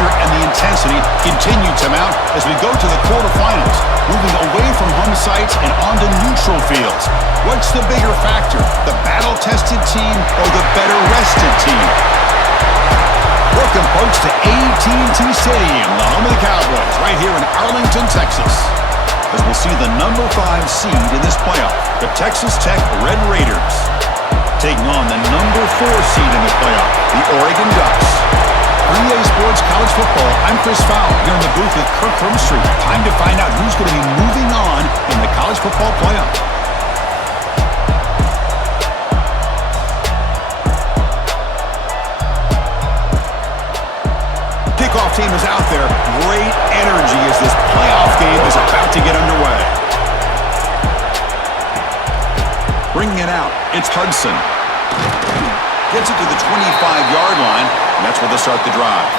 pressure and the intensity continue to mount as we go to the quarterfinals, moving away from home sites and onto neutral fields. What's the bigger factor, the battle-tested team or the better-rested team? Welcome, folks, to AT&T Stadium, the home of the Cowboys, right here in Arlington, Texas, as we'll see the number 5 seed in this playoff, the Texas Tech Red Raiders, taking on the number 4 seed in the playoff, the Oregon Ducks. For EA Sports College Football, I'm Chris Fowler, here in the booth with Kirk Hermstreet. Time to find out who's going to be moving on in the college football playoff. Kickoff team is out there. Great energy as this playoff game is about to get underway. Bringing it out, it's Hudson. Gets it to the 25-yard line, and that's where they'll start the drive.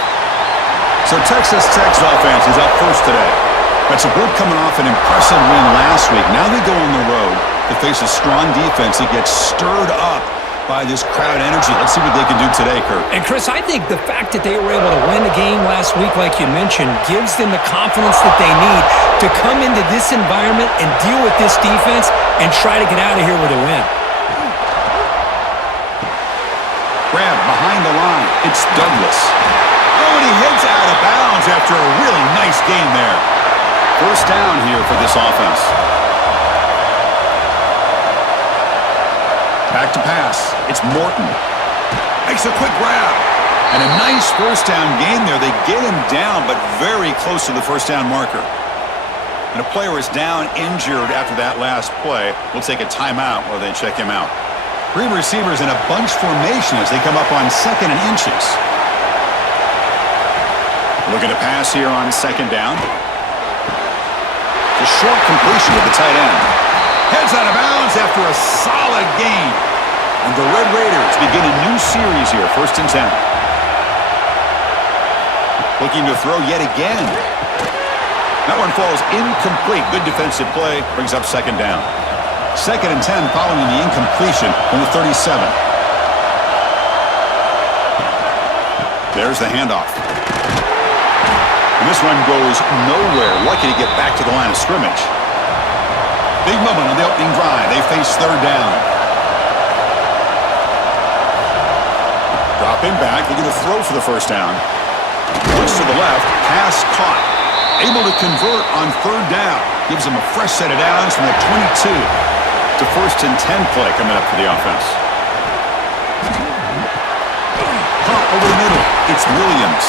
So Texas Tech's offense is up first today. That's a group coming off an impressive win last week. Now they go on the road to face a strong defense that gets stirred up by this crowd energy. Let's see what they can do today, Kurt. And Chris, I think the fact that they were able to win the game last week, like you mentioned, gives them the confidence that they need to come into this environment and deal with this defense and try to get out of here with a win. Grab behind the line. It's Douglas. Oh, and he heads out of bounds after a really nice game there. First down here for this offense. Back to pass. It's Morton. Makes a quick grab. And a nice first down gain there. They get him down, but very close to the first down marker. And a player is down injured after that last play. We'll take a timeout while they check him out. 3 receivers in a bunch formation as they come up on 2nd and inches. Looking to pass here on 2nd down. The short completion with the tight end. Heads out of bounds after a solid gain. And the Red Raiders begin a new series here, 1st and 10. Looking to throw yet again. That one falls incomplete. Good defensive play. Brings up 2nd down. 2nd and 10 following the incompletion from the 37. There's the handoff. And this one goes nowhere. Lucky to get back to the line of scrimmage. Big moment on the opening drive. They face 3rd down. Dropping back, looking to throw for the 1st down. Looks to the left, pass caught. Able to convert on 3rd down. Gives them a fresh set of downs from the 22. To 1st and 10 play coming up for the offense. Hot over the middle. It's Williams.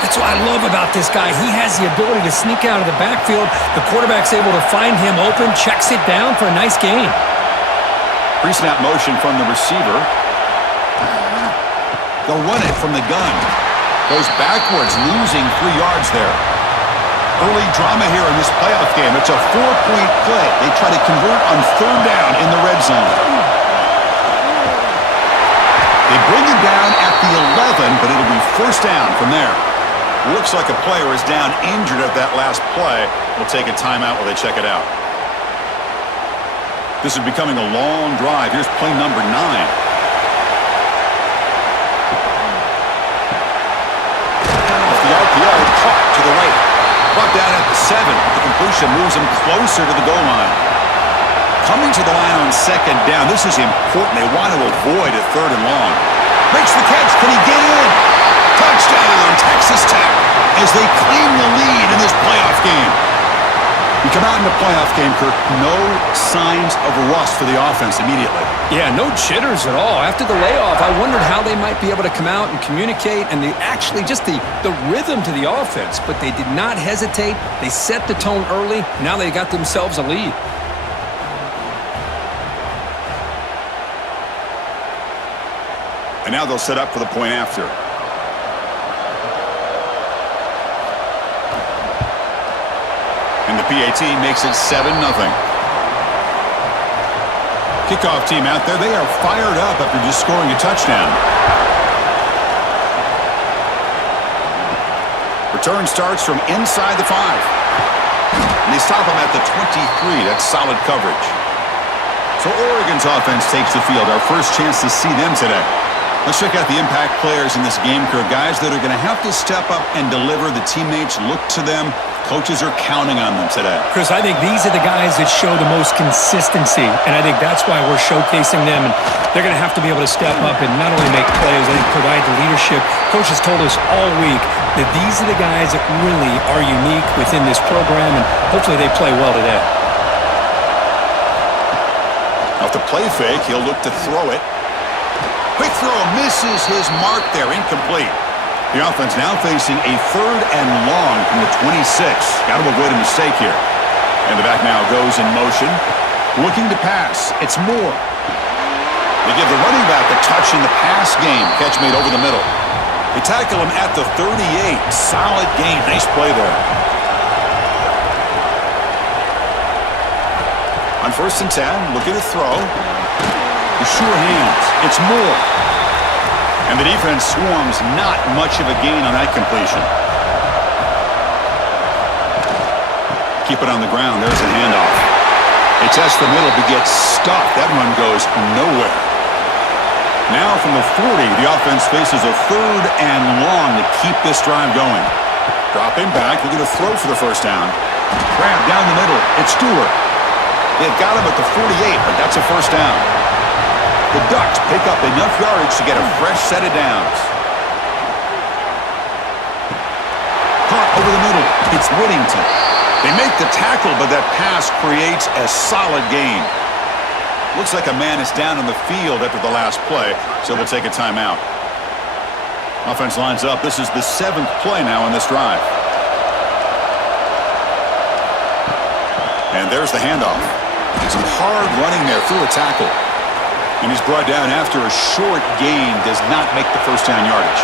That's what I love about this guy. He has the ability to sneak out of the backfield. The quarterback's able to find him open, checks it down for a nice gain. Pre-snap motion from the receiver. They'll run it from the gun. Goes backwards, losing 3 yards there. Early drama here in this playoff game. It's a 4-point play. They try to convert on 3rd down in the red zone. They bring him down at the 11, but it'll be 1st down from there. Looks like a player is down injured at that last play. We'll take a timeout while they check it out. This is becoming a long drive. Here's play number 9. Off the RPO, caught to the right. Brought down at the 7. The completion moves him closer to the goal line. Coming to the line on 2nd down. This is important. They want to avoid a 3rd and long. Makes the catch. Can he get in? Touchdown, Texas Tech, as they claim the lead in this playoff game. You come out in the playoff game, Kirk, no signs of rust for the offense immediately. Yeah, no jitters at all. After the layoff, I wondered how they might be able to come out and communicate, and actually just the rhythm to the offense. But they did not hesitate. They set the tone early. Now they got themselves a lead. And now they'll set up for the point after. And the PAT makes it 7-0. Kickoff team out there. They are fired up after just scoring a touchdown. Return starts from inside the 5. And they stop him at the 23. That's solid coverage. So Oregon's offense takes the field. Our first chance to see them today. Let's check out the impact players in this game, Kirk. Guys that are going to have to step up and deliver. The teammates look to them. Coaches are counting on them today. Chris, I think these are the guys that show the most consistency, and I think that's why we're showcasing them. And they're going to have to be able to step up and not only make plays, I think provide the leadership. Coach has told us all week that these are the guys that really are unique within this program, and hopefully they play well today. Off the play fake, he'll look to throw it. Quick throw misses his mark there, incomplete. The offense now facing a 3rd and long from the 26. Got to avoid a mistake here. And the back now goes in motion. Looking to pass. It's Moore. They give the running back a touch in the pass game. Catch made over the middle. They tackle him at the 38. Solid gain. Nice play there. On 1st and 10, looking to throw. The sure hands. It's Moore. And the defense swarms, not much of a gain on that completion. Keep it on the ground. There's a handoff. They test the middle but get stuffed. That run goes nowhere. Now from the 40, the offense faces a 3rd and long to keep this drive going. Dropping back, looking to throw for the 1st down. Grab down the middle. It's Stewart. They've got him at the 48, but that's a 1st down. The Ducks pick up enough yardage to get a fresh set of downs. Caught over the middle. It's Whittington. They make the tackle, but that pass creates a solid gain. Looks like a man is down on the field after the last play, so we'll take a timeout. Offense lines up. This is the 7th play now in this drive. And there's the handoff. Some hard running there through a tackle. And he's brought down after a short gain. Does not make the 1st down yardage.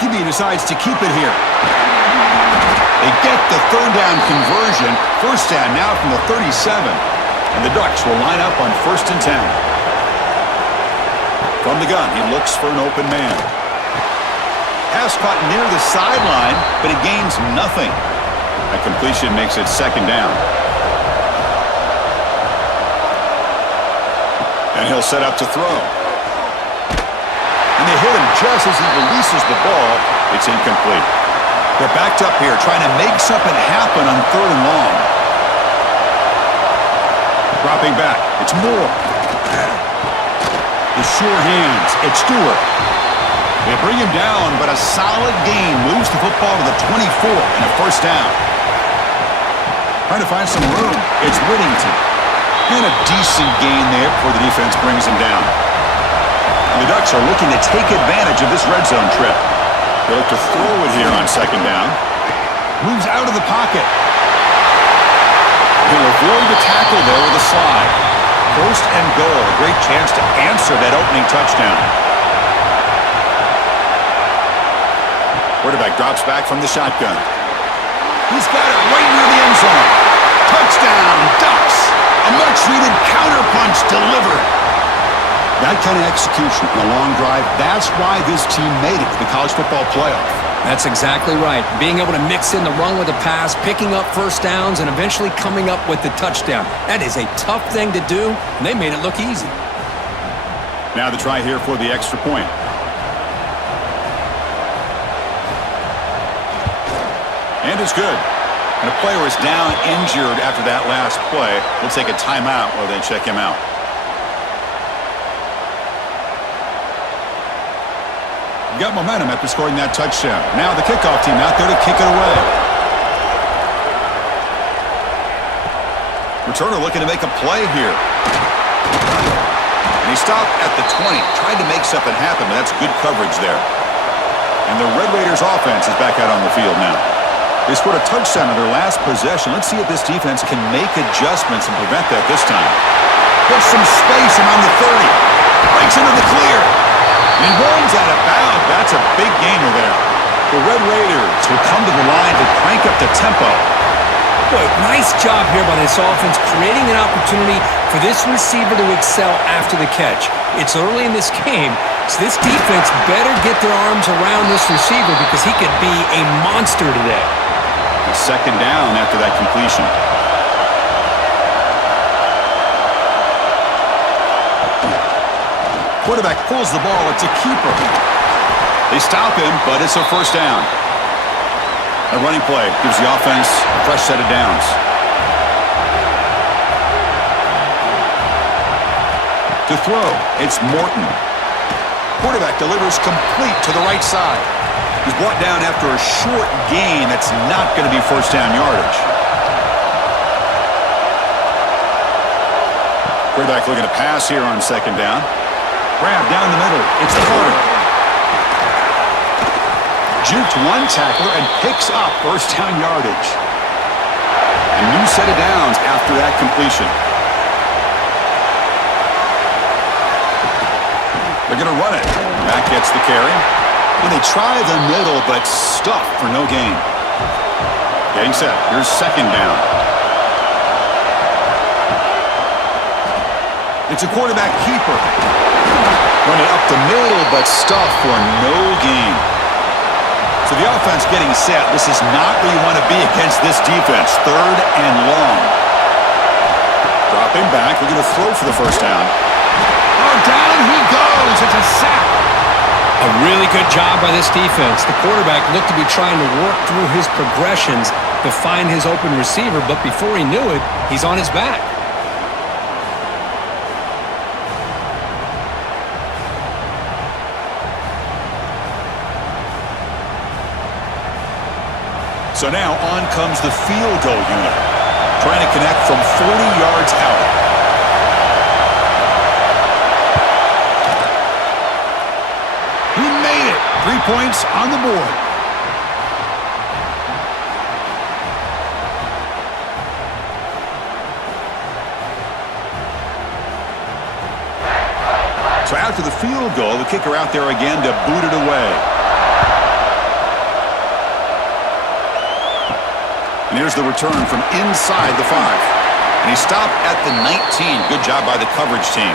QB decides to keep it here. They get the 3rd down conversion. 1st down now from the 37. And the Ducks will line up on 1st and 10. From the gun, he looks for an open man. Pass caught near the sideline, but it gains nothing. A completion makes it 2nd down. And he'll set up to throw. And they hit him just as he releases the ball. It's incomplete. They're backed up here trying to make something happen on 3rd and long. Dropping back. It's Moore. The sure hands. It's Stewart. They bring him down, but a solid gain moves the football to the 24 and a 1st down. Trying to find some room. It's Whittington. And a decent gain there before the defense brings him down. And the Ducks are looking to take advantage of this red zone trip. They look to throw it here on 2nd down. Moves out of the pocket. He'll avoid the tackle there with a slide. 1st and goal. A great chance to answer that opening touchdown. Quarterback drops back from the shotgun. He's got it right near the end zone. Touchdown, Ducks. A much-needed counterpunch delivered. That kind of execution in a long drive, that's why this team made it to the college football playoff. That's exactly right. Being able to mix in the run with the pass, picking up 1st downs, and eventually coming up with the touchdown. That is a tough thing to do, and they made it look easy. Now the try here for the extra point. And it's good. And a player is down injured after that last play. We'll take a timeout while they check him out. Got momentum after scoring that touchdown. Now the kickoff team out there to kick it away. Returner looking to make a play here. And he stopped at the 20. Tried to make something happen, but that's good coverage there. And the Red Raiders offense is back out on the field now. They scored a touchdown in their last possession. Let's see if this defense can make adjustments and prevent that this time. Gets some space around the 30. Breaks into the clear. And runs out of bounds. That's a big gainer there. The Red Raiders will come to the line to crank up the tempo. Boy, nice job here by this offense, creating an opportunity for this receiver to excel after the catch. It's early in this game, so this defense better get their arms around this receiver because he could be a monster today. 2nd down after that completion. Quarterback pulls the ball. It's a keeper. They stop him, but it's a first down. A running play gives the offense a fresh set of downs. To throw, it's Morton. Quarterback delivers complete to the right side. He's brought down after a short gain that's not going to be first down yardage. Quarterback looking to pass here on second down. Grab down the middle. It's Carter. Juked one tackler and picks up first down yardage. A new set of downs after that completion. They're going to run it. Back gets the carry. And they try the middle, but stuffed for no gain. Getting set. Here's second down. It's a quarterback keeper. Run it up the middle, but stuffed for no gain. So the offense getting set. This is not where you want to be against this defense. Third and long. Dropping back. They're going to throw for the first down. Oh, down he goes. It's a sack. A really good job by this defense. The quarterback looked to be trying to work through his progressions to find his open receiver, but before he knew it, he's on his back. So now on comes the field goal unit, trying to connect from 40 yards out. He made it. 3 points on the board. So after the field goal, the kicker out there again to boot it away. And here's the return from inside the 5. And he stopped at the 19. Good job by the coverage team.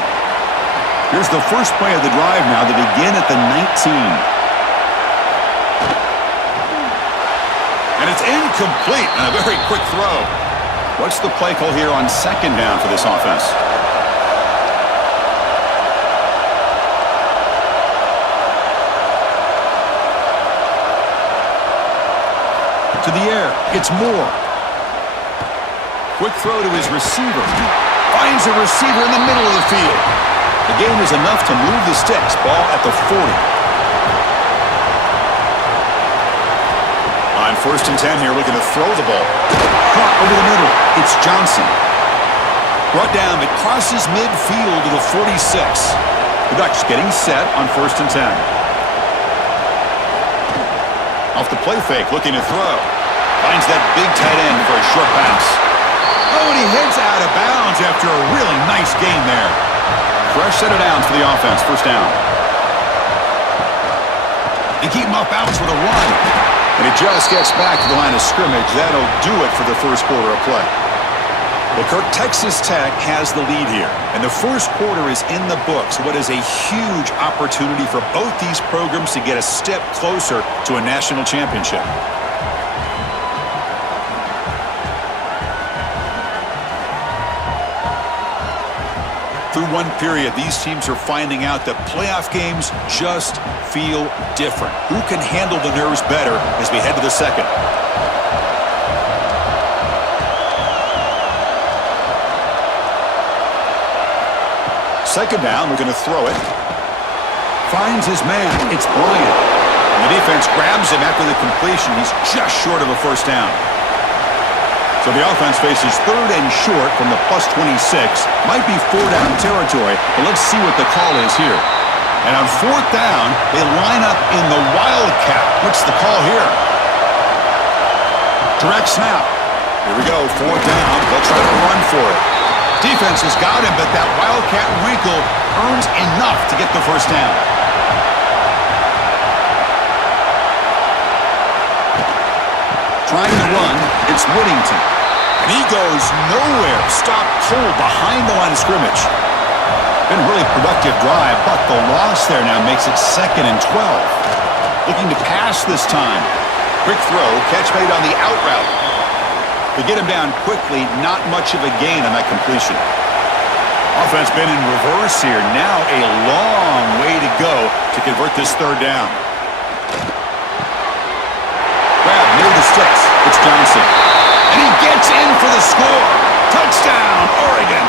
Here's the first play of the drive now to begin at the 19. And it's incomplete and a very quick throw. What's the play call here on second down for this offense? To the air, it's Moore. Quick throw to his receiver. Finds a receiver in the middle of the field. The game is enough to move the sticks. Ball at the 40. On first and 10 here, looking to throw the ball. Caught over the middle. It's Johnson. Brought down, but crosses midfield to the 46. The Ducks getting set on first and 10. Off the play fake, looking to throw. Finds that big tight end for a short pass. Oh, and he heads out of bounds after a really nice gain there. Fresh set of downs for the offense. First down. They keep him off balance with a run. And he just gets back to the line of scrimmage. That'll do it for the first quarter of play. Well, Kirk, Texas Tech has the lead here. And the first quarter is in the books. What is a huge opportunity for both these programs to get a step closer to a national championship. Through one period, these teams are finding out that playoff games just feel different. Who can handle the nerves better as we head to the second? Second down, we're going to throw it. Finds his man. It's Bryant. And the defense grabs him after the completion. He's just short of a first down. So the offense faces third and short from the plus 26. Might be 4-down territory, but let's see what the call is here. And on fourth down, they line up in the wildcat. What's the call here? Direct snap. Here we go, fourth down. They'll try to run for it. Defense has got him, but that wildcat wrinkle earns enough to get the first down. Trying to run, it's Whittington. And he goes nowhere. Stopped cold behind the line of scrimmage. Been a really productive drive, but the loss there now makes it 2nd and 12. Looking to pass this time. Quick throw, catch made on the out route. To get him down quickly, not much of a gain on that completion. Off Offense been in reverse here. Now a long way to go to convert this third down. Grab near the sticks. It's Johnson. And he gets in for the score. Touchdown, Oregon.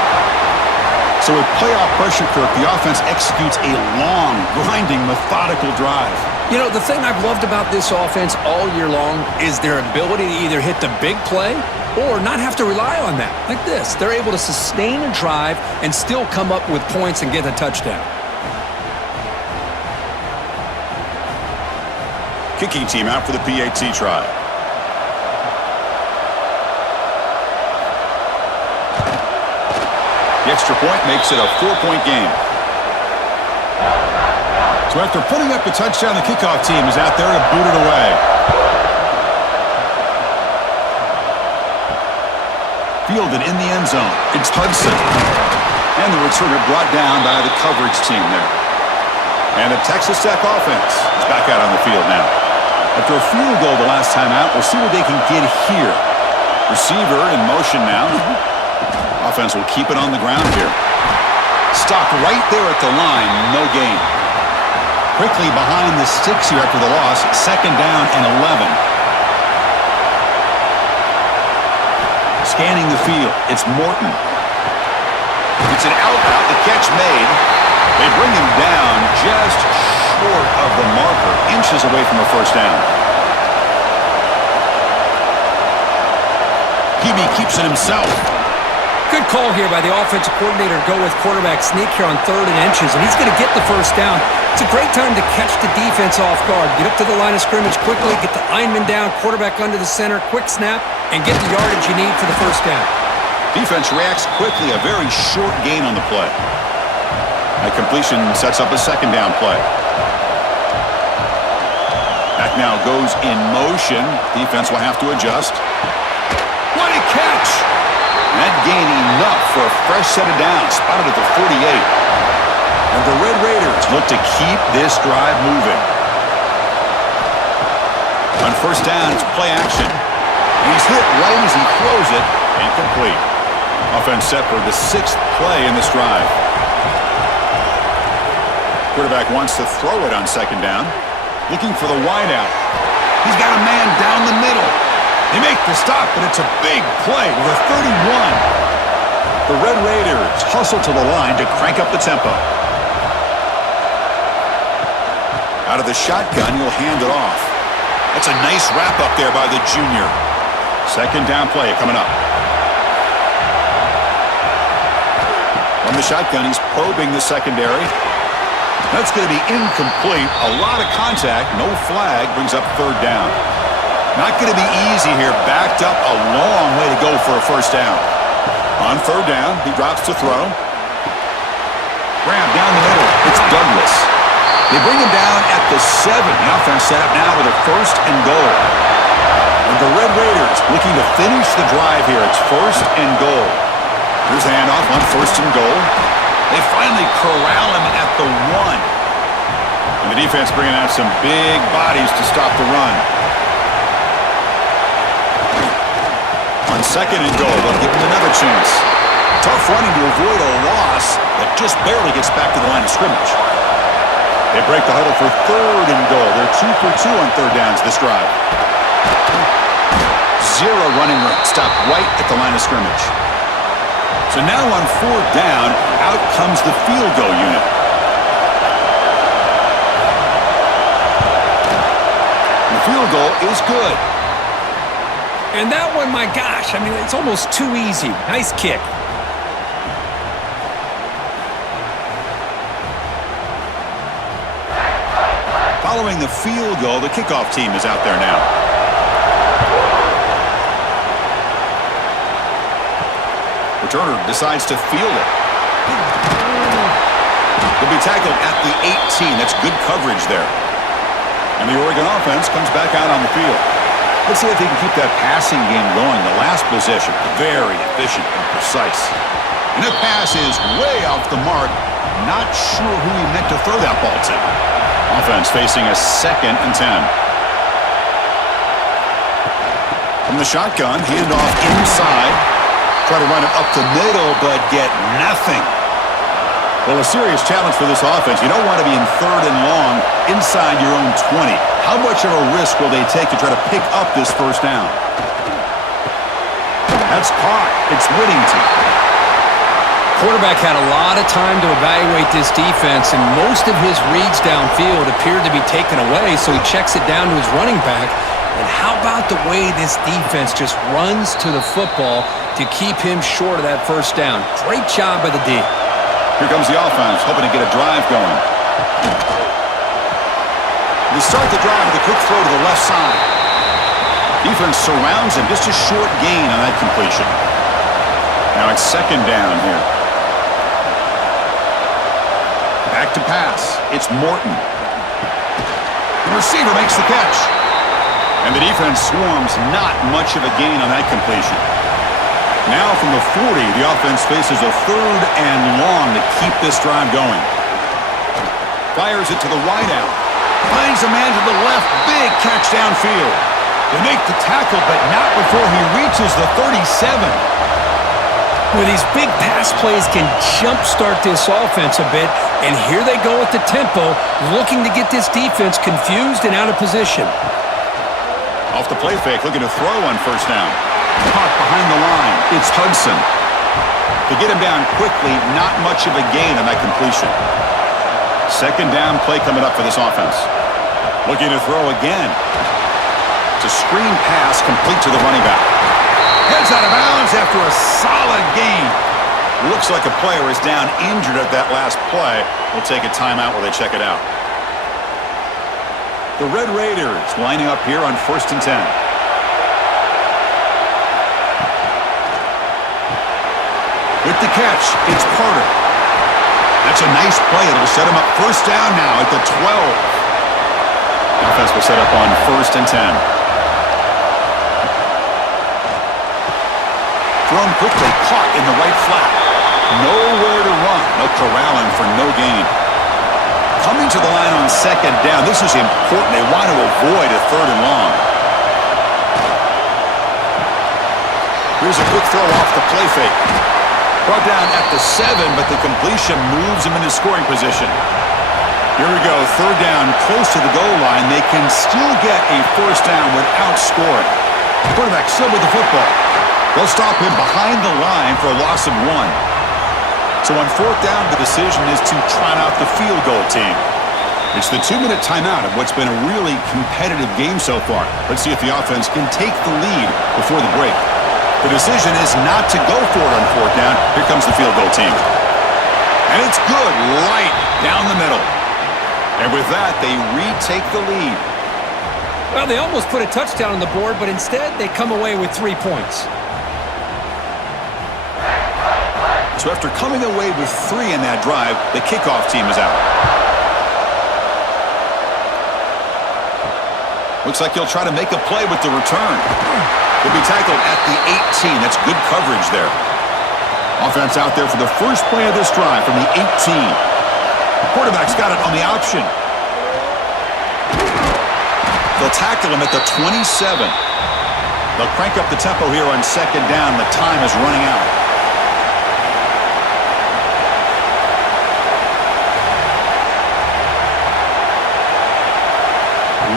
So with playoff pressure, Kirk, the offense executes a long, grinding, methodical drive. You know, the thing I've loved about this offense all year long is their ability to either hit the big play or not have to rely on that. Like this, they're able to sustain a drive and still come up with points and get a touchdown. Kicking team out for the PAT try. The extra point makes it a 4-point game. So after putting up a touchdown, the kickoff team is out there to boot it away. Fielded in the end zone. It's Hudson. And the returner brought down by the coverage team there. And the Texas Tech offense is back out on the field now. After a field goal the last time out, we'll see what they can get here. Receiver in motion now. Offense will keep it on the ground here. Stopped right there at the line. No gain. Quickly behind the sticks here after the loss. Second down and 11. Scanning the field. It's Morton. It's an out route. The catch made. They bring him down just short of the marker. Inches away from a first down. Hebe keeps it himself. Good call here by the offensive coordinator to go with quarterback sneak here on 3rd and inches, and he's going to get the first down. It's a great time to catch the defense off guard. Get up to the line of scrimmage quickly, get the lineman down, quarterback under the center, quick snap, and get the yardage you need for the first down. Defense reacts quickly, a very short gain on the play. That completion sets up a second down play. Back now goes in motion. Defense will have to adjust. What a catch! That gain enough for a fresh set of downs, spotted at the 48. And the Red Raiders look to keep this drive moving. On first down, it's play action. He's hit right as he throws it, incomplete. Offense set for the 6th play in this drive. Quarterback wants to throw it on second down. Looking for the wideout. He's got a man down the middle. They make the stop, but it's a big play with a 31. The Red Raiders hustle to the line to crank up the tempo. Out of the shotgun, he'll hand it off. That's a nice wrap up there by the junior. Second down play coming up. From the shotgun, he's probing the secondary. That's going to be incomplete. A lot of contact, no flag, brings up third down. Not going to be easy here. Backed up a long way to go for a first down. On third down, he drops to throw. Grab down the middle. It's Douglas. They bring him down at the 7. The offense set up now with a first and goal. And the Red Raiders looking to finish the drive here. It's first and goal. Here's the handoff on first and goal. They finally corral him at the 1. And the defense bringing out some big bodies to stop the run. On second and goal, they'll give him another chance. Tough running to avoid a loss that just barely gets back to the line of scrimmage. They break the huddle for third and goal. They're 2 for 2 on third downs this drive. 0 running room. Stopped right at the line of scrimmage. So now on fourth down, out comes the field goal unit. The field goal is good. And that one, my gosh, I mean, it's almost too easy. Nice kick. Following the field goal, the kickoff team is out there now. Returner decides to field it. He'll be tackled at the 18. That's good coverage there. And the Oregon offense comes back out on the field. Let's see if they can keep that passing game going. The last possession, very efficient and precise. And that pass is way off the mark. Not sure who he meant to throw that ball to. Offense facing a 2nd and 10. From the shotgun, handoff inside. Try to run it up the middle, but get nothing. Well, a serious challenge for this offense. You don't want to be in 3rd and long inside your own 20. How much of a risk will they take to try to pick up this first down? That's caught. It's Whittington. Quarterback had a lot of time to evaluate this defense, and most of his reads downfield appeared to be taken away, so he checks it down to his running back. And how about the way this defense just runs to the football to keep him short of that first down? Great job by the D. Here comes the offense, hoping to get a drive going. They start the drive with a quick throw to the left side. Defense surrounds him, just a short gain on that completion. Now it's 2nd down here. Back to pass. It's Morton. The receiver makes the catch. And the defense swarms, not much of a gain on that completion. Now from the 40, the offense faces a 3rd and long to keep this drive going. Fires it to the wideout. Finds a man to the left. Big catch downfield. They make the tackle, but not before he reaches the 37. Well, these big pass plays can jumpstart this offense a bit, and here they go at the tempo, looking to get this defense confused and out of position. Off the play fake, looking to throw on first down. Caught behind the line. It's Hudson. To get him down quickly, not much of a gain on that completion. 2nd down play coming up for this offense. Looking to throw again. It's a screen pass complete to the running back. Heads out of bounds after a solid gain. Looks like a player is down injured at that last play. We'll take a timeout while they check it out. The Red Raiders lining up here on 1st and 10. With the catch, it's Carter. That's a nice play. It'll set him up 1st down now at the 12. Offense will set up on 1st and 10. Thrown quickly, caught in the right flat. Nowhere to run. No corralling for no gain. Coming to the line on 2nd down. This is important. They want to avoid a 3rd and long. Here's a quick throw off the play fake. Brought down at the 7, but the completion moves him into scoring position. Here we go, 3rd down, close to the goal line. They can still get a 1st down without scoring. Quarterback still with the football. They'll stop him behind the line for a loss of 1. So on 4th down, the decision is to trot out the field goal team. It's the 2-minute timeout of what's been a really competitive game so far. Let's see if the offense can take the lead before the break. The decision is not to go for it on 4th down. Here comes the field goal team. And it's good, right down the middle. And with that, they retake the lead. Well, they almost put a touchdown on the board, but instead they come away with 3 points. So after coming away with 3 in that drive, the kickoff team is out. Looks like he'll try to make a play with the return. He'll be tackled at the 18. That's good coverage there. Offense out there for the first play of this drive from the 18. Quarterback's got it on the option. They'll tackle him at the 27. They'll crank up the tempo here on 2nd down. The time is running out.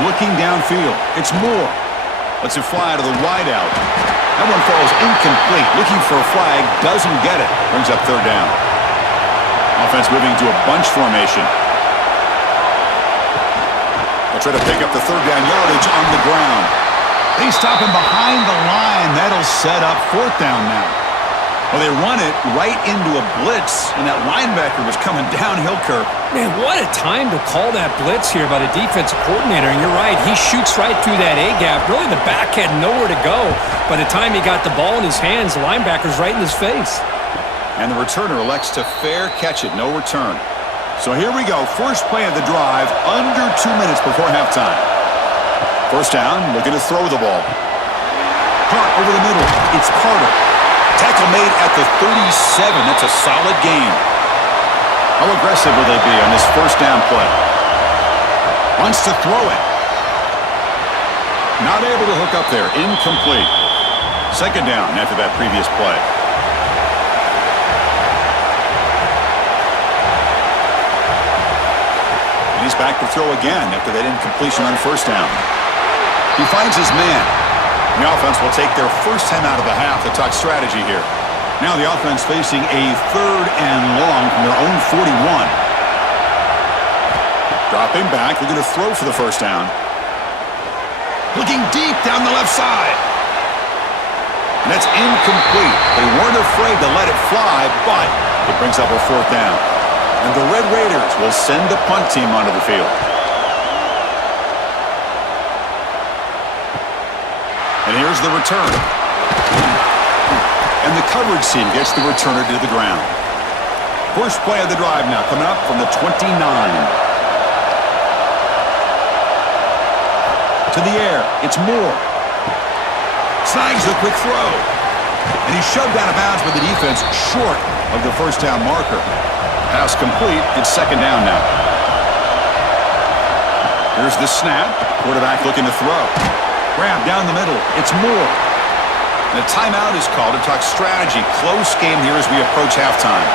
Looking downfield. It's Moore. Lets it fly to the wideout. That one falls incomplete. Looking for a flag. Doesn't get it. Brings up 3rd down. Offense moving to a bunch formation. They'll try to pick up the 3rd down yardage on the ground. They stop him behind the line. That'll set up 4th down now. Well, they run it right into a blitz, and that linebacker was coming downhill, Kirk. Man, what a time to call that blitz here by the defensive coordinator. And you're right, he shoots right through that A-gap. Really, the back had nowhere to go. By the time he got the ball in his hands, the linebacker's right in his face. And the returner elects to fair catch it. No return. So here we go. First play of the drive, under 2 minutes before halftime. 1st down, looking to throw the ball. Caught over the middle. It's Carter. Tackle made at the 37. That's a solid gain. How aggressive will they be on this 1st down play? Wants to throw it. Not able to hook up there. Incomplete. 2nd down after that previous play. He's back to throw again after that incompletion on first down. He finds his man. The offense will take their first time out of the half to talk strategy here. Now the offense facing a 3rd and long from their own 41. Dropping back, they're going to throw for the first down. Looking deep down the left side. And that's incomplete. They weren't afraid to let it fly, but it brings up a 4th down. And the Red Raiders will send the punt team onto the field. And here's the return. And the coverage team gets the returner to the ground. First play of the drive now coming up from the 29. To the air, it's Moore. Snags the quick throw. And he's shoved out of bounds by the defense short of the first down marker. Pass complete. It's 2nd down now. Here's the snap. Quarterback looking to throw. Grab down the middle. It's Moore. And a timeout is called to talk strategy. Close game here as we approach halftime.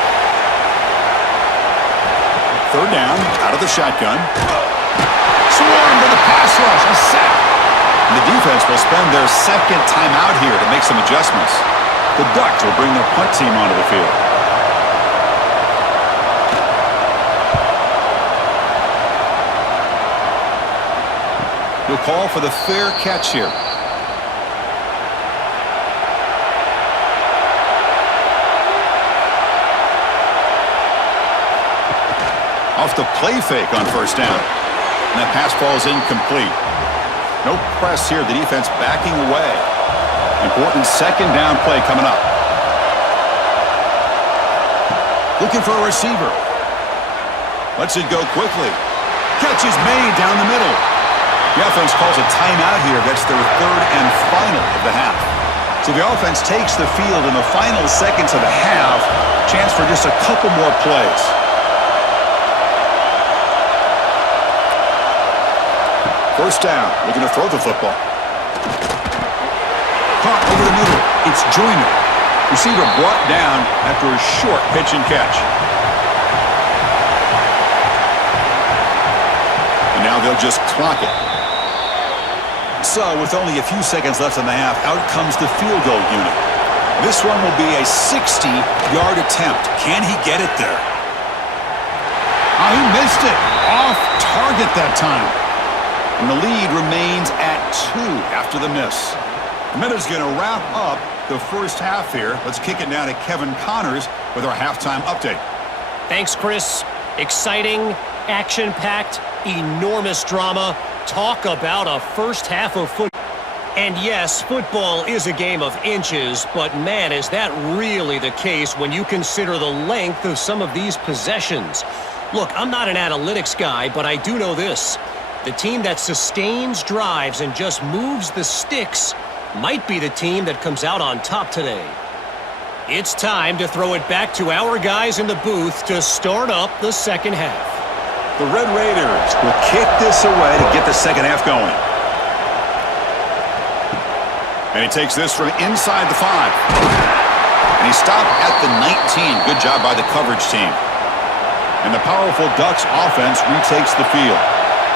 3rd down, out of the shotgun. Swarm to the pass rush. A sack. And the defense will spend their 2nd timeout here to make some adjustments. The Ducks will bring their punt team onto the field. He'll call for the fair catch here. Off the play fake on first down. And that pass ball is incomplete. No press here. The defense backing away. Important 2nd down play coming up. Looking for a receiver. Lets it go quickly. Catch is made down the middle. The offense calls a timeout here. That's their 3rd and final of the half. So the offense takes the field in the final seconds of the half. Chance for just a couple more plays. First down. Looking to throw the football. Caught over the middle. It's Joyner. Receiver brought down after a short pitch and catch. And now they'll just clock it. So, with only a few seconds left in the half, out comes the field goal unit. This one will be a 60-yard attempt. Can he get it there? Oh, he missed it. Off target that time. And the lead remains at 2 after the miss. The Minutes going to wrap up the first half here. Let's kick it now to Kevin Connors with our halftime update. Thanks, Chris. Exciting, action-packed, enormous drama. Talk about a first half of football. And yes, football is a game of inches, but man, is that really the case when you consider the length of some of these possessions. Look, I'm not an analytics guy, but I do know this. The team that sustains drives and just moves the sticks might be the team that comes out on top today. It's time to throw it back to our guys in the booth to start up the second half. The Red Raiders will kick this away to get the second half going. And he takes this from inside the 5. And he stopped at the 19. Good job by the coverage team. And the powerful Ducks offense retakes the field.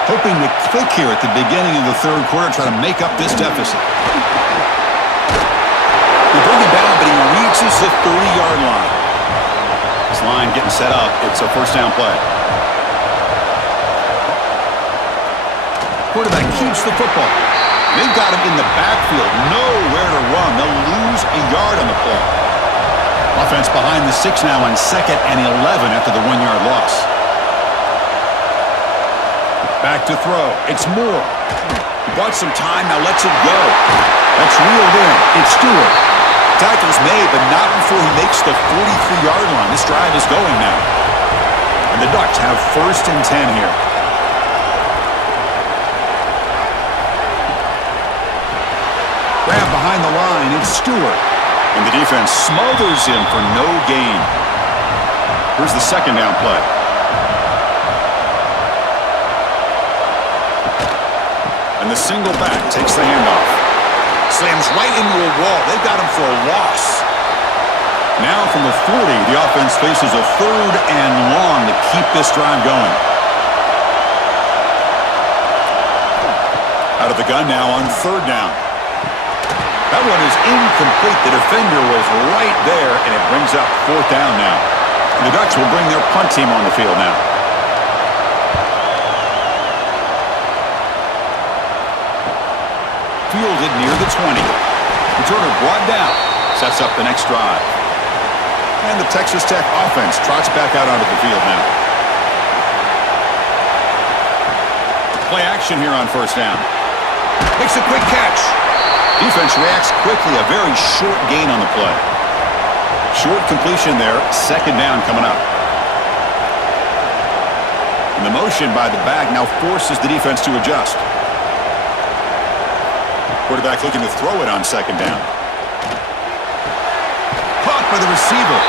Hoping to click here at the beginning of the third quarter, try to make up this deficit. They bring him down, but he reaches the 30-yard line. This line getting set up. It's a first down play. Quarterback keeps the football. They've got him in the backfield. Nowhere to run. They'll lose a yard on the play. Offense behind the 6 now on 2nd and 11 after the 1-yard loss. Back to throw. It's Moore. He bought some time, now lets it go. That's reeled in. It's Stewart. Tackle's made, but not before he makes the 43-yard line. This drive is going now. And the Ducks have 1st and 10 here. Grab behind the line. It's Stewart. And the defense smothers him for no gain. Here's the second down play. And the single back takes the handoff. Slams right into a wall. They've got him for a loss. Now from the 40, the offense faces a 3rd and long to keep this drive going. Out of the gun now on third down. That one is incomplete. The defender was right there, and it brings up fourth down now. And the Ducks will bring their punt team on the field now. Fielded near the 20. Returner brought down. Sets up the next drive. And the Texas Tech offense trots back out onto the field now. Play action here on first down. Makes a quick catch. Defense reacts quickly. A very short gain on the play. Short completion there. Second down coming up. And the motion by the back now forces the defense to adjust. Quarterback looking to throw it on second down. Caught by the receiver.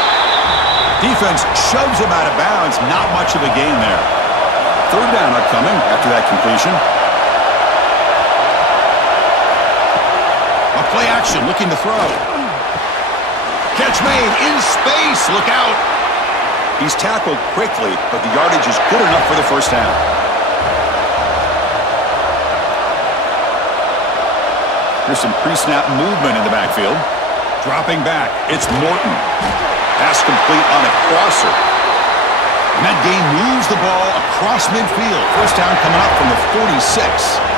Defense shoves him out of bounds. Not much of a gain there. Third down upcoming after that completion. A play action looking to throw. Catch made in space. Look out. He's tackled quickly, but the yardage is good enough for the first down. Here's some pre-snap movement in the backfield. Dropping back. It's Morton. Pass complete on a crosser. And that gain moves the ball across midfield. First down coming up from the 46.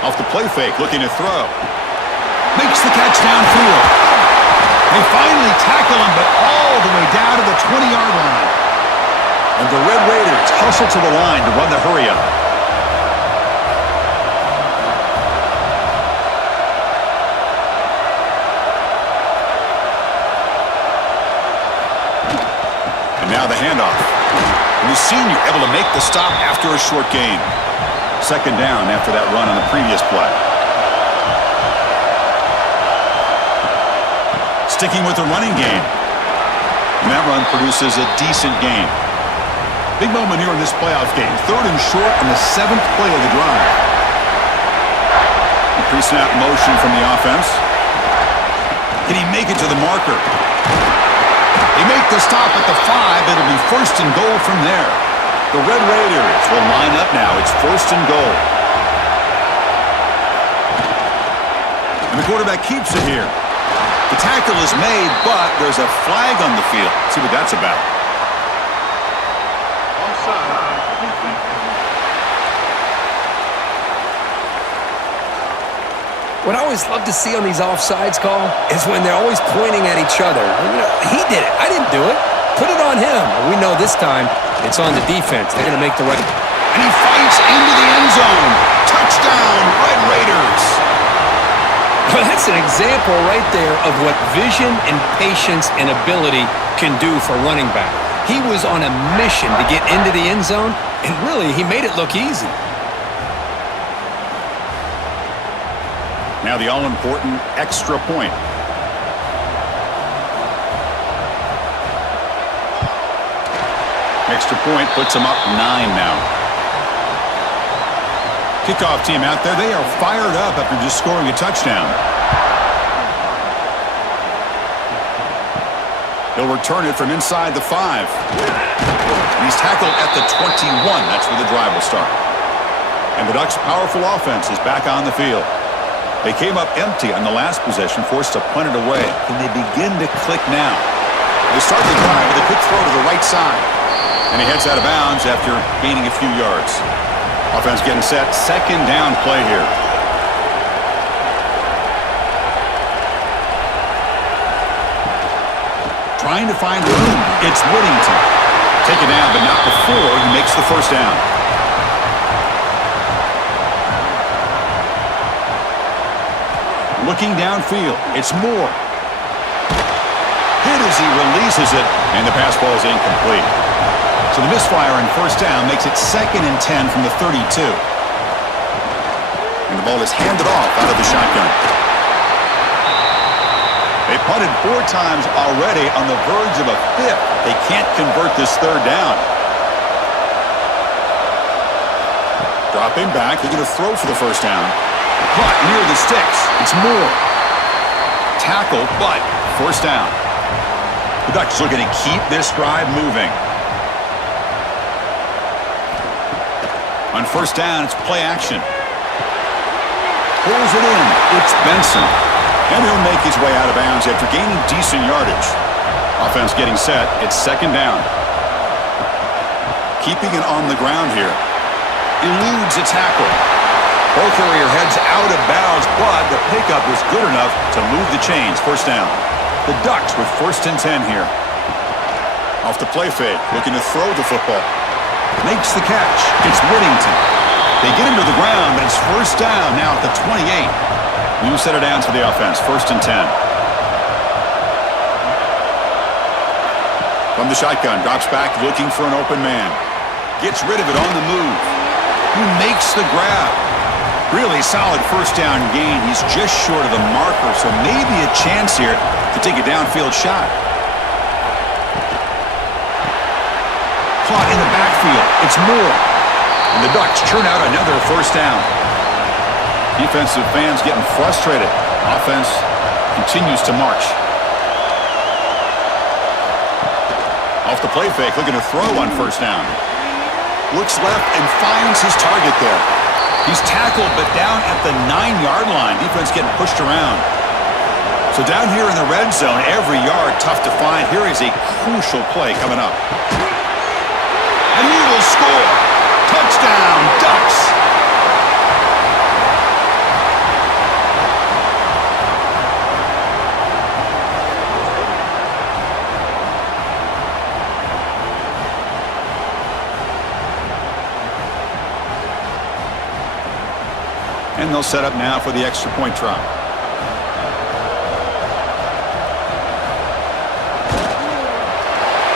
Off the play fake, looking to throw. Makes the catch downfield. They finally tackle him, but all the way down to the 20-yard line. And the Red Raiders hustle to the line to run the hurry-up. And now the handoff. And the senior able to make the stop after a short gain. Second down after that run on the previous play. Sticking with the running game. And that run produces a decent gain. Big moment here in this playoff game. Third and short on the 7th play of the drive. Pre-snap motion from the offense. Can he make it to the marker? They make the stop at the 5. It'll be first and goal from there. The Red Raiders will line up now. It's first and goal. And the quarterback keeps it here. The tackle is made, but there's a flag on the field. Let's see what that's about. What I always love to see on these offsides call is when they're always pointing at each other. You know, he did it. I didn't do it. Put it on him. We know this time it's on the defense. They're going to make the right. And he fights into the end zone. Touchdown, Red Raiders. Well, that's an example right there of what vision and patience and ability can do for running back. He was on a mission to get into the end zone, and really, he made it look easy. Now the all-important extra point. Extra point puts them up 9 now. Kickoff team out there. They are fired up after just scoring a touchdown. He'll return it from inside the 5. He's tackled at the 21. That's where the drive will start. And the Ducks' powerful offense is back on the field. They came up empty on the last possession, forced to punt it away. Can they begin to click now? They start the drive with a quick throw to the right side. And he heads out of bounds after gaining a few yards. Offense getting set. Second down play here. Trying to find room. It's Whittington. Take it down, but not before he makes the first down. Looking downfield. It's Moore. Hit as he releases it, and the pass ball is incomplete. So the misfire in first down makes it 2nd and 10 from the 32. And the ball is handed off out of the shotgun. They punted 4 times already on the verge of a 5th. They can't convert this third down. Dropping back, they're going to throw for the first down. Caught near the sticks. It's Moore. Tackle, but first down. The Ducks are going to keep this drive moving. On first down, it's play action. Pulls it in. It's Benson. And he'll make his way out of bounds after gaining decent yardage. Offense getting set. It's second down. Keeping it on the ground here. Eludes a tackle. Ball carrier heads out of bounds, but the pickup was good enough to move the chains. First down. The Ducks with 1st and 10 here. Off the play fake, looking to throw the football. Makes the catch. It's Whittington. They get him to the ground, but it's first down now at the 28. New set of downs for the offense. 1st and 10. From the shotgun, drops back looking for an open man. Gets rid of it on the move. Who makes the grab? Really solid first down gain. He's just short of the marker, so maybe a chance here to take a downfield shot. Caught in the backfield. It's Moore. And the Ducks churn out another first down. Defensive fans getting frustrated. Offense continues to march. Off the play fake, looking to throw on first down. Looks left and finds his target there. He's tackled, but down at the 9-yard line. Defense getting pushed around. So down here in the red zone, every yard tough to find. Here is a crucial play coming up. And he will score. Touchdown, Ducks. And they'll set up now for the extra point try.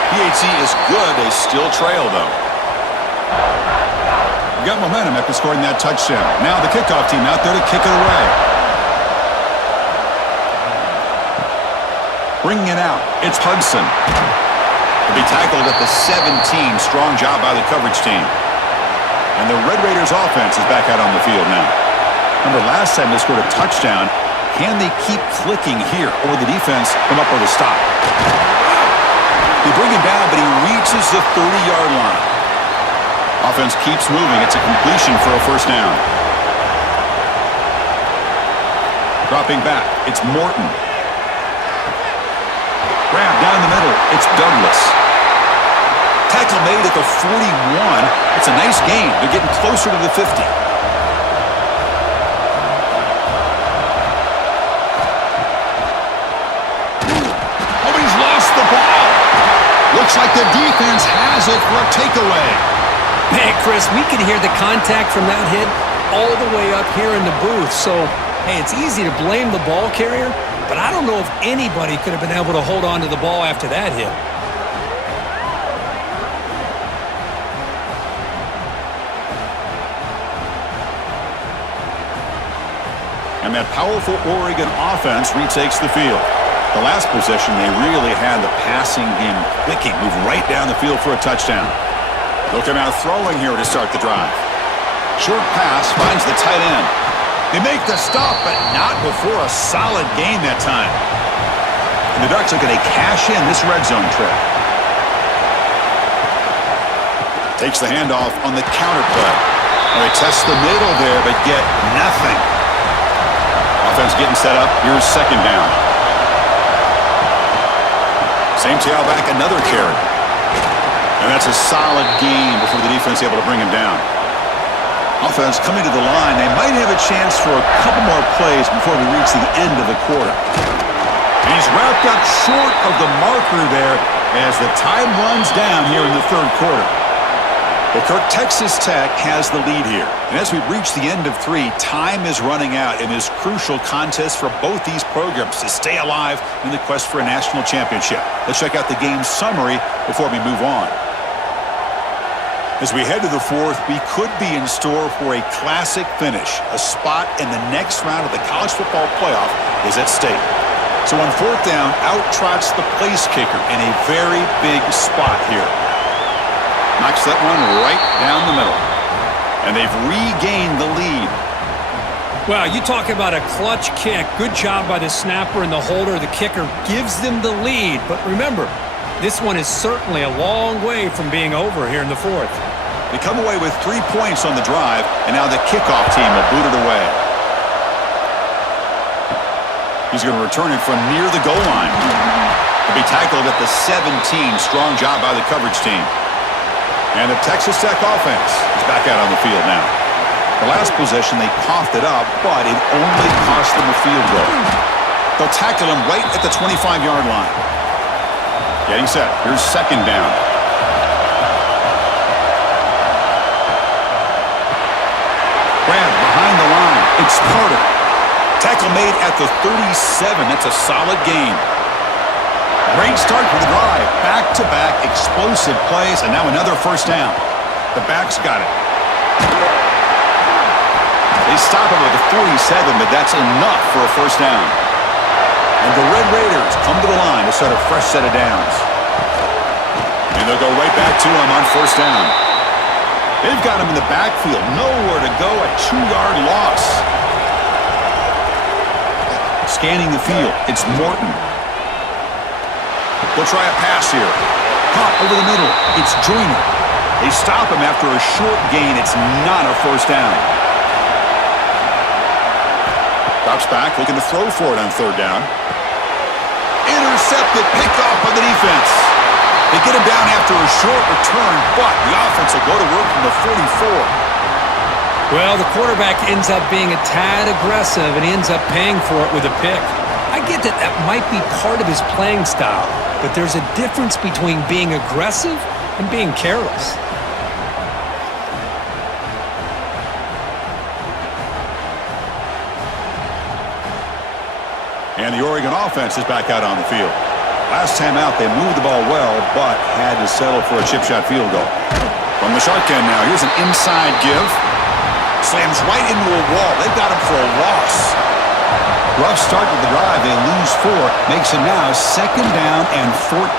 PAT is good. They still trail, though. We got momentum after scoring that touchdown. Now the kickoff team out there to kick it away. Bringing it out. It's Hudson. He'll be tackled at the 17. Strong job by the coverage team. And the Red Raiders offense is back out on the field now. Remember, last time they scored a touchdown. Can they keep clicking here, or will the defense come up with a stop? They bring him down, but he reaches the 30-yard line. Offense keeps moving. It's a completion for a first down. Dropping back, it's Morton. Grab down the middle, it's Douglas. Tackle made at the 41. It's a nice gain. They're getting closer to the 50. Looks like the defense has it for a takeaway. Man, Chris, we could hear the contact from that hit all the way up here in the booth. So, hey, it's easy to blame the ball carrier, but I don't know if anybody could have been able to hold on to the ball after that hit. And that powerful Oregon offense retakes the field. The last possession, they really had the passing game clicking, move right down the field for a touchdown. They'll come out throwing here to start the drive. Short pass finds the tight end. They make the stop, but not before a solid gain that time. And the Ducks are going to cash in this red zone trip. Takes the handoff on the counter play. Well, they test the middle there, but get nothing. Offense getting set up. Here's second down. Same tailback, another carry. And that's a solid gain before the defense is able to bring him down. Offense coming to the line. They might have a chance for a couple more plays before we reach the end of the quarter. And he's wrapped up short of the marker there as the time runs down here in the third quarter. Well, Kirk, Texas Tech has the lead here. And as we reach the end of 3, time is running out in this crucial contest for both these programs to stay alive in the quest for a national championship. Let's check out the game summary before we move on. As we head to the fourth, we could be in store for a classic finish. A spot in the next round of the college football playoff is at stake. So on fourth down, out trots the place kicker in a very big spot here. Knocks that one right down the middle. And they've regained the lead. Wow, you talk about a clutch kick. Good job by the snapper and the holder. The kicker gives them the lead. But remember, this one is certainly a long way from being over here in the fourth. They come away with 3 points on the drive, and now the kickoff team will boot it away. He's going to return it from near the goal line. He'll be tackled at the 17. Strong job by the coverage team. And the Texas Tech offense is back out on the field now. The last possession, they coughed it up, but it only cost them a field goal. They'll tackle him right at the 25-yard line. Getting set. Here's second down. Grab behind the line. It's Carter. Tackle made at the 37. That's a solid gain. Great start for the drive. Back-to-back explosive plays, and now another first down. The backs got it. They stop him at the 47, but that's enough for a first down. And the Red Raiders come to the line to set a fresh set of downs. And they'll go right back to him on first down. They've got him in the backfield. Nowhere to go. A 2-yard loss. Scanning the field. It's Morton. They'll try a pass here. Pop over the middle. It's Joyner. They stop him after a short gain. It's not a first down. Drops back, looking to throw for it on third down. Intercepted, picked off by the defense. They get him down after a short return, but the offense will go to work from the 44. Well, the quarterback ends up being a tad aggressive, and he ends up paying for it with a pick. I get that that might be part of his playing style, but there's a difference between being aggressive and being careless. And the Oregon offense is back out on the field. Last time out, they moved the ball well, but had to settle for a chip shot field goal. From the shark end now, here's an inside give. Slams right into a wall. They've got him for a loss. Rough start to the drive. They lose 4. Makes it now second down and 14.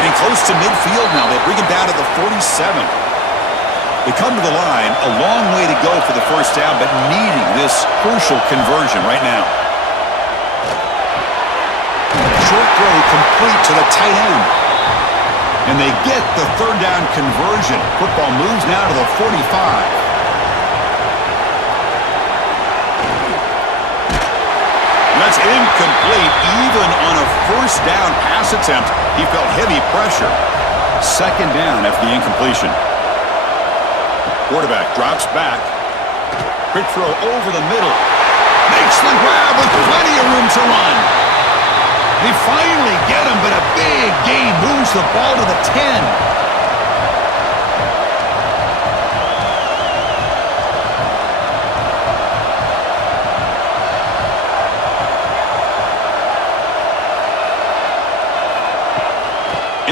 Getting close to midfield now. They bring him down to the 47. They come to the line. A long way to go for the first down, but needing this crucial conversion right now. Short throw complete to the tight end. And they get the third down conversion. Football moves now to the 45. That's incomplete. Even on a first down pass attempt, he felt heavy pressure. Second down after the incompletion. Quarterback drops back. Quick throw over the middle. Makes the grab with plenty of room to run. They finally get him, but a big gain moves the ball to the 10.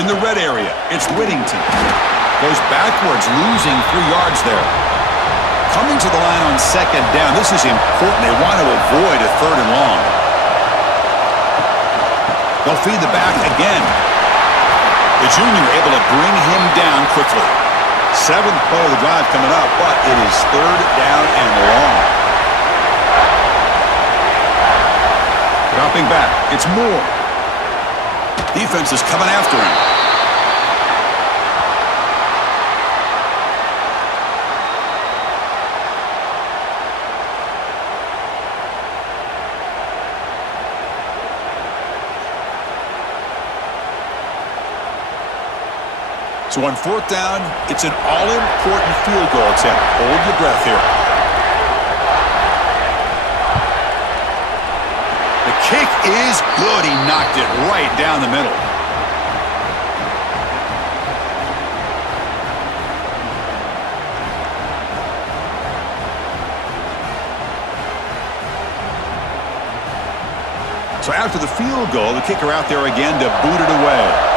In the red area, it's Whittington. Goes backwards, losing 3 yards there. Coming to the line on second down. This is important. They want to avoid a third and long. They'll feed the back again. The junior able to bring him down quickly. 7th play of the drive coming up, but it is third down and long. Dropping back. It's Moore. Defense is coming after him. So on fourth down, it's an all-important field goal attempt. Hold your breath here. The kick is good. He knocked it right down the middle. So after the field goal, the kicker out there again to boot it away.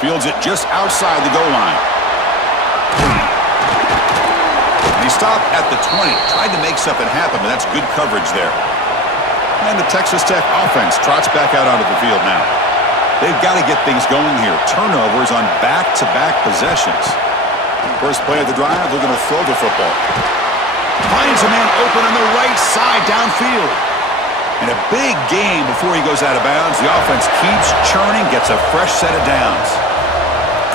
Fields it just outside the goal line. And he stopped at the 20. Tried to make something happen, but that's good coverage there. And the Texas Tech offense trots back out onto the field now. They've got to get things going here. Turnovers on back-to-back possessions. First play of the drive, they're going to throw the football. Finds a man open on the right side downfield. And a big gain before he goes out of bounds. The offense keeps churning, gets a fresh set of downs.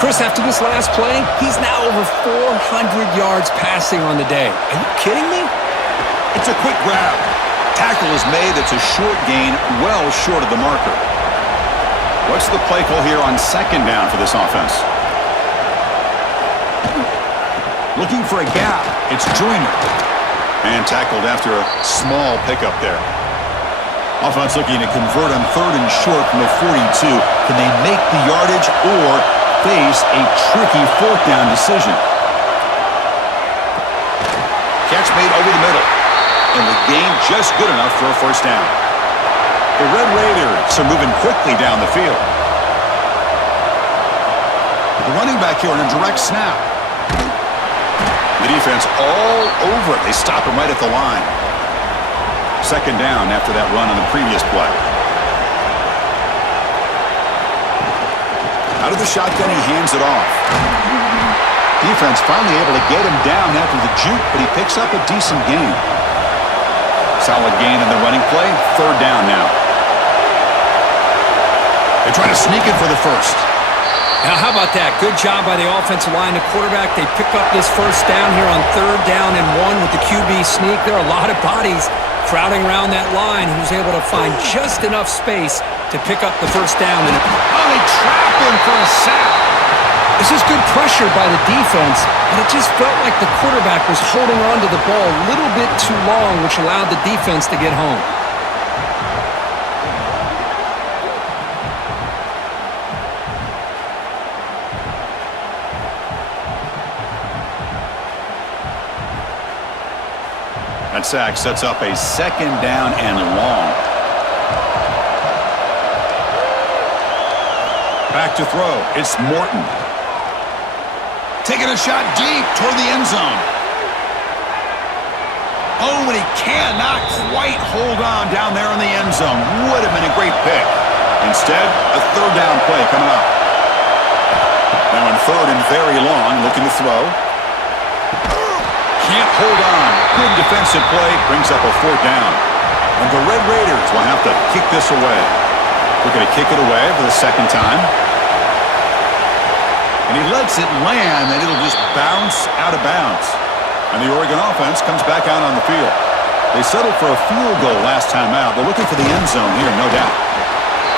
Chris, after this last play, he's now over 400 yards passing on the day. Are you kidding me? It's a quick grab. Tackle is made. It's a short gain, well short of the marker. What's the play call here on second down for this offense? Looking for a gap. It's Joyner. And tackled after a small pickup there. Offense looking to convert on third and short from the 42. Can they make the yardage or face a tricky fourth down decision? Catch made over the middle. And the gain just good enough for a first down. The Red Raiders are moving quickly down the field. The running back here on a direct snap. The defense all over it. They stop him right at the line. Second down after that run on the previous play. Out of the shotgun, he hands it off. Defense finally able to get him down after the juke, but he picks up a decent gain. Solid gain in the running play. Third down now. They try to sneak it for the first. Now, how about that? Good job by the offensive line. The quarterback, they pick up this first down here on third down and 1 with the QB sneak. There are a lot of bodies crowding around that line. He was able to find just enough space to pick up the first down. And they trap him for a sack. This is good pressure by the defense, but it just felt like the quarterback was holding on to the ball a little bit too long, which allowed the defense to get home. That sack sets up a second down and long. Back to throw. It's Morton. Taking a shot deep toward the end zone. Oh, and he cannot quite hold on down there in the end zone. Would have been a great pick. Instead, a third down play coming up. Now in third and very long, looking to throw. Can't hold on. Good defensive play. Brings up a fourth down. And the Red Raiders will have to kick this away. They're going to kick it away for the second time. And he lets it land, and it'll just bounce out of bounds. And the Oregon offense comes back out on the field. They settled for a field goal last time out. They're looking for the end zone here, no doubt.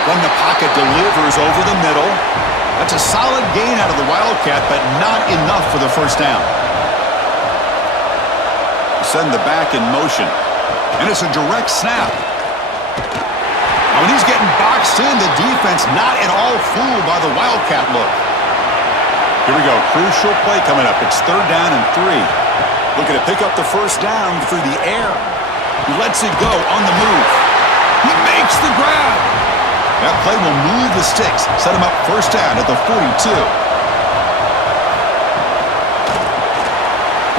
From the pocket, delivers over the middle. That's a solid gain out of the Wildcat, but not enough for the first down. Send the back in motion. And it's a direct snap. Now when he's getting boxed in, the defense not at all fooled by the Wildcat look. Here we go. Crucial play coming up. It's third down and 3. Looking to pick up the first down through the air. He lets it go on the move. He makes the grab. That play will move the sticks. Set him up first down at the 42.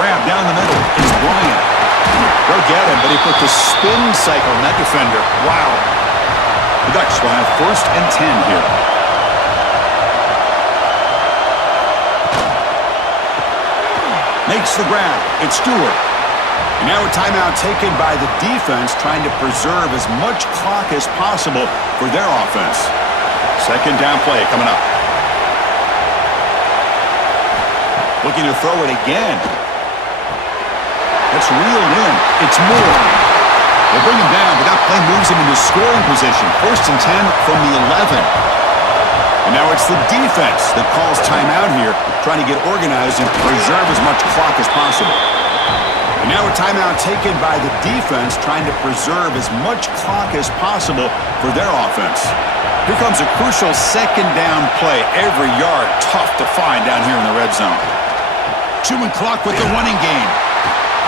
Grab down the middle. It's Bryant. They'll get him, but he put the spin cycle on that defender. Wow. The Ducks will have first and 10 here. Makes the grab. It's Stewart. And now a timeout taken by the defense, trying to preserve as much clock as possible for their offense. Second down play coming up. Looking to throw it again. That's reeled in. It's Moore. They bring him down, but that play moves him into scoring position. First and 10 from the 11. And now it's the defense that calls timeout here, trying to get organized and preserve as much clock as possible. And now a timeout taken by the defense, trying to preserve as much clock as possible for their offense. Here comes a crucial second down play. Every yard tough to find down here in the red zone. Chewing clock with the running game.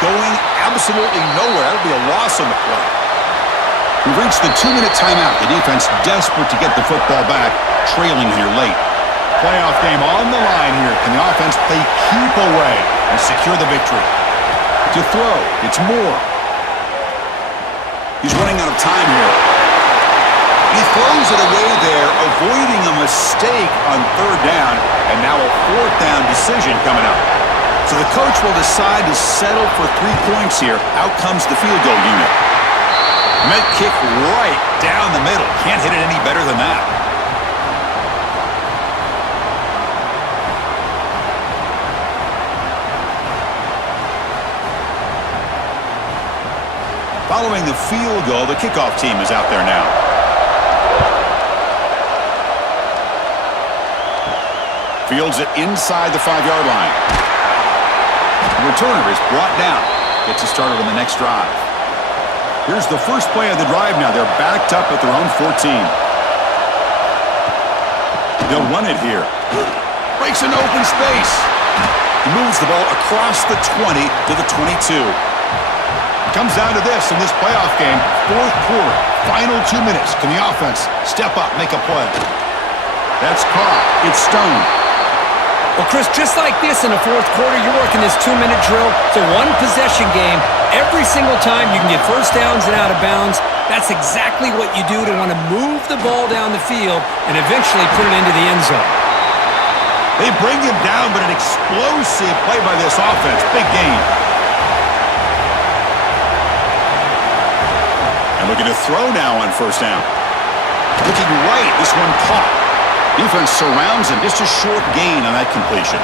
Going absolutely nowhere. It'll be a loss on the play. We've reached the 2-minute timeout. The defense desperate to get the football back, trailing here late. Playoff game on the line here. Can the offense play keep away and secure the victory? To throw, it's Moore. He's running out of time here. He throws it away there, avoiding a mistake on third down, and now a fourth down decision coming up. So the coach will decide to settle for 3 points here. Out comes the field goal unit. Cement kick right down the middle. Can't hit it any better than that. Following the field goal, the kickoff team is out there now. Fields it inside the 5-yard line. The returner is brought down. Gets us started on the next drive. Here's the first play of the drive now. They're backed up at their own 14. They'll run it here. Breaks an open space. He moves the ball across the 20 to the 22. Comes down to this in this playoff game. Fourth quarter, final 2 minutes. Can the offense step up, make a play? That's caught. It's Stone. Well, Chris, just like this in the fourth quarter, you're working this 2-minute drill. It's a one-possession game. Every single time you can get first downs and out of bounds. That's exactly what you do to want to move the ball down the field and eventually put it into the end zone. They bring him down, but an explosive play by this offense. Big gain. And looking to throw now on first down. Looking right, this one caught. Defense surrounds him. Just a short gain on that completion.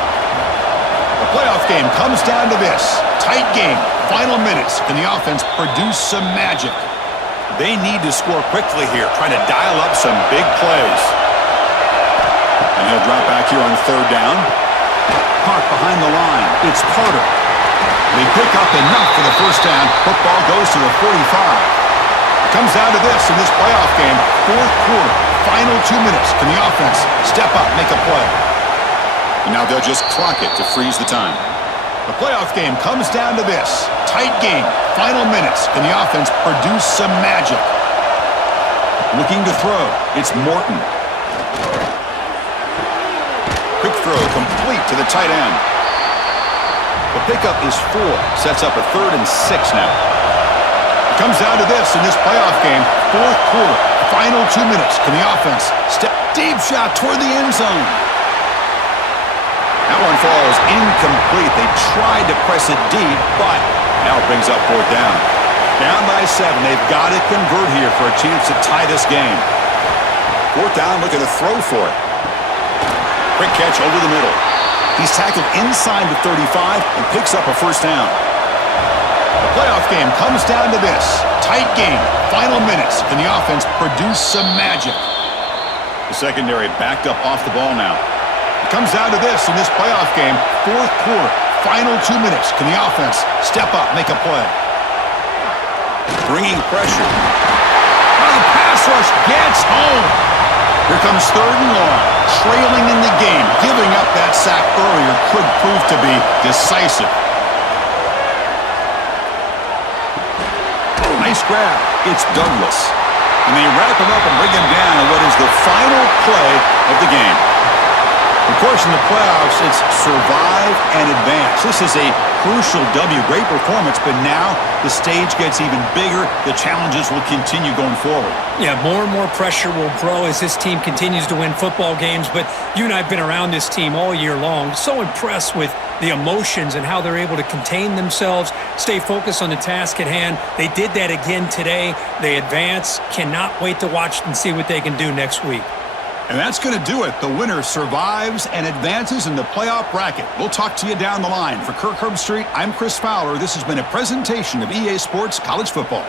The playoff game comes down to this. Tight game. Final minutes. Can the offense produce some magic? They need to score quickly here, trying to dial up some big plays. And he'll drop back here on third down. Caught behind the line. It's Carter. They pick up enough for the first down. Football goes to the 45. Comes down to this in this playoff game. Fourth quarter, final 2 minutes. Can the offense step up, make a play? And now they'll just clock it to freeze the time. The playoff game comes down to this. Tight game, final minutes. Can the offense produce some magic? Looking to throw. It's Morton. Quick throw, complete to the tight end. The pickup is 4. Sets up a 3rd and 6 now. Comes down to this in this playoff game. Fourth quarter, final 2 minutes. Can the offense step? Deep shot toward the end zone. That one falls incomplete. They tried to press it deep, but now it brings up fourth down. Down by 7. They've got to convert here for a chance to tie this game. Fourth down, looking to throw for it. Quick catch over the middle. He's tackled inside the 35 and picks up a first down. The playoff game comes down to this. Tight game, final minutes. Can the offense produce some magic? The secondary backed up off the ball now. It comes down to this in this playoff game. Fourth quarter, final 2 minutes. Can the offense step up, make a play? Bringing pressure. Now the pass rush gets home. Here comes third and long. Trailing in the game. Giving up that sack earlier could prove to be decisive. Nice grab. It's Douglas. And they wrap him up and bring him down in what is the final play of the game. Of course, in the playoffs, it's survive and advance. This is a crucial W. Great performance, but now the stage gets even bigger. The challenges will continue going forward. Yeah, more and more pressure will grow as this team continues to win football games, but you and I have been around this team all year long. So impressed with the emotions and how they're able to contain themselves, stay focused on the task at hand. They did that again today. They advance. Cannot wait to watch and see what they can do next week. And that's going to do it. The winner survives and advances in the playoff bracket. We'll talk to you down the line. For Kirk Herbstreit, I'm Chris Fowler. This has been a presentation of EA Sports College Football.